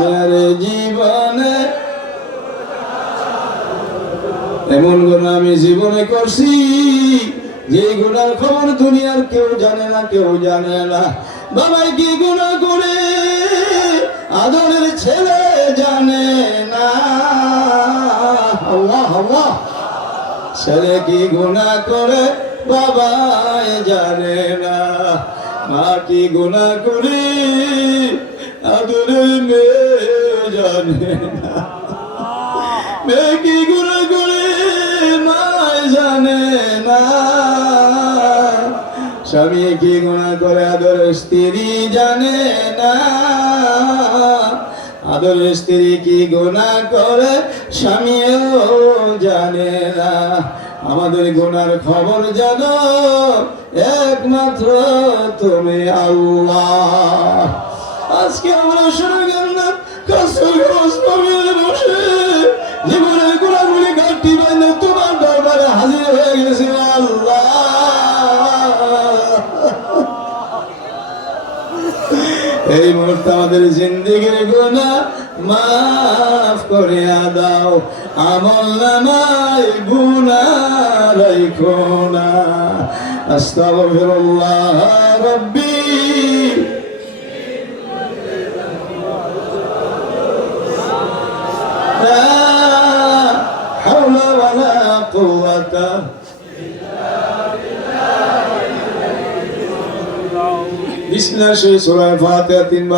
আমার জীবনে এমন আমি জীবনে করছি, যে গুণার খবর দুনিয়ার কেউ জানে না, কেউ জানে না। বাবা কি গুণা করে আদরের ছেলে জানে না? ছেলে কি গুণা করে, বাবাই জানে না। মা কি গুণা করে আদরের মেয়ে জানে না কি গুণা করে মায় জানে না। স্বামী কি গুণা করে আদর স্ত্রী জানে না। আদর স্ত্রী কি গুণা করে স্বামীও জানে না। আমাদের গুনার খবর জানো, একমাত্র তুমি আল্লাহ। আজকে আমরা শুরু করলাম কসুর কসমের বসে। জীবনের গুণাগুলি তোমার হাজির হয়ে গেছে আল্লাহ। এই মুহূর্তে আমাদের জিন্দিগির গুণা মাফ করে দাও। আমল নামাই গুণা রাইখো না। আস্তাগফিরুল্লাহ রাব্বি। لا حول ولا قوة بسم الله الرحمن الرحيم